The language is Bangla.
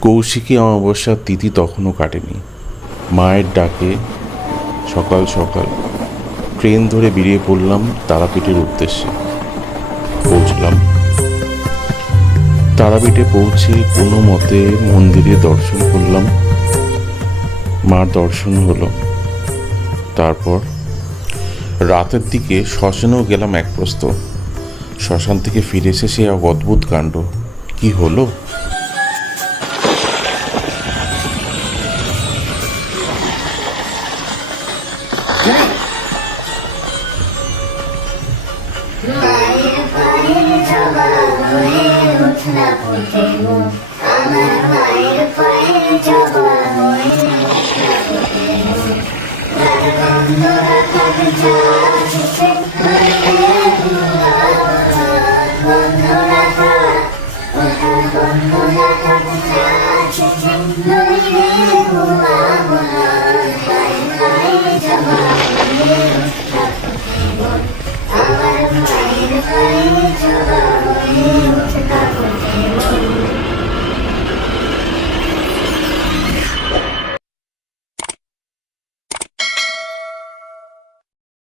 কৌশিকী অমাবস্যার তিথি তখনও কাটেনি। মায়ের ডাকে সকাল সকাল ট্রেন ধরে বেরিয়ে পড়লাম তারাপীঠের উদ্দেশ্যে। পৌঁছলাম। তারাপীঠে পৌঁছে কোনো মতে মন্দিরে দর্শন করলাম। মার দর্শন হলো। তারপর রাতের দিকে শ্মশানেও গেলাম এক প্রস্ত শ্মশান থেকে ফিরে এসে সে অদ্ভুত কাণ্ড। কি হলো? মায়ের পায়ের জবা হয়ে উঠলা ফুটে আমার মায়ের পায়ের জবা হয়ে উঠলা ফুটে তার গন্ধ রাখার যাচ্ছে রাখা ওটার গন্ধ রাখার যাচ্ছে